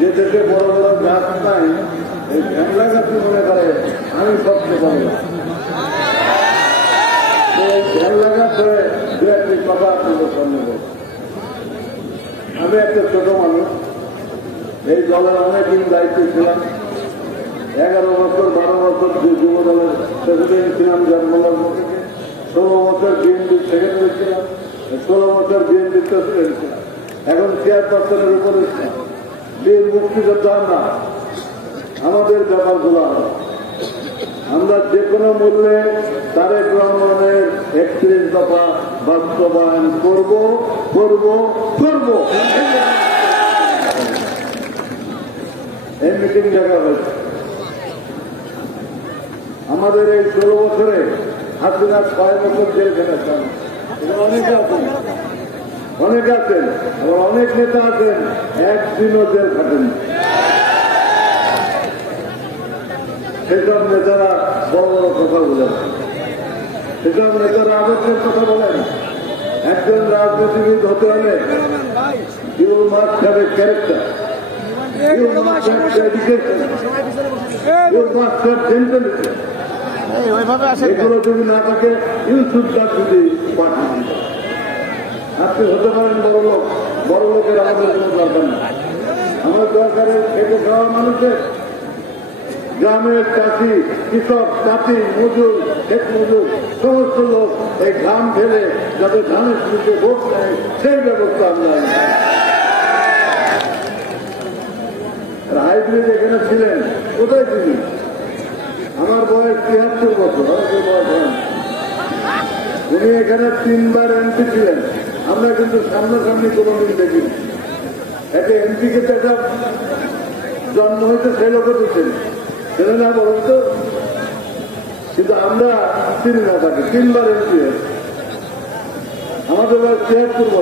যে দেশে বড় বড় গাছ নাই এই ঝাংলা গাছই মনে করে আমি সবচেয়ে বড় ঝাংলা গাছ হয়ে দু একটি কথা আপনাদের সামনে বলব। আমি একটা ছোট মানুষ, এই দলের অনেকদিন দায়িত্ব ছিলাম। 11 বছর 12 বছর যুব দলের প্রেসিডেন্ট ছিলাম জন্মলগ্ন থেকে। 16 বছর বিএনপির সেক্রেটারি ছিলাম, 16 বছর বিএনপির প্রেসিডেন্ট ছিলাম। এখন চেয়ারপারসনের উপরে ছিলাম। বীর মুক্তিযোদ্ধা আমরা, আমাদের ব্যাপারগুলো আমরা যে কোনো মূল্যে তারেক রহমানের 31 দফা বাস্তবায়ন করব করব করব। এই মিটিং দেখা হয়েছে। আমাদের এই 16 বছরে হাসিনা 6 বছর জেল খেটেছেন। অনেকে আছেন, অনেকে আছেন, আবার অনেক নেতা আছেন একদিনও জেল খাটেন। সেসব নেতারা বড় বড় কথা বলেন, সেসব নেতারা আদর্শের কথা বলেন। একজন রাজনীতিবিদ হতে হলে you must have a character, you must have education, you must have gentleness. এগুলো যদি না থাকে ইউসুফদার যদি পাঠান, আপনি হতে পারেন বড় লোক, বড় লোকের আমাদের কোনো দরকার না। আমার দরকারের খেতে খাওয়া মানুষের, গ্রামের চাষি, কৃষক, চাষি, মজুর, ক্ষেত মজুর, সমস্ত লোক এই গ্রাম ফেলে যাতে ধানের সুবিধে ভোট নেয় সেই ব্যবস্থা আমরা। হাইব্রিড এখানে ছিলেন, কোথায় ছিলেন? আমার বয়স 73 বছর, অনেকের বয়স হয়। উনি এখানে 3 বার এমপি ছিলেন। আমরা কিন্তু সামনাসামনি কোনোদিন দেখিনি। একটা এমপিকে তো একটা জন্ম হইতে সেই লোকে দিচ্ছেন, সেটা না বলুন তো। কিন্তু আমরা চিনি না তাকে, 3 বার এমপি। আমাদের বয়স 73 বছর।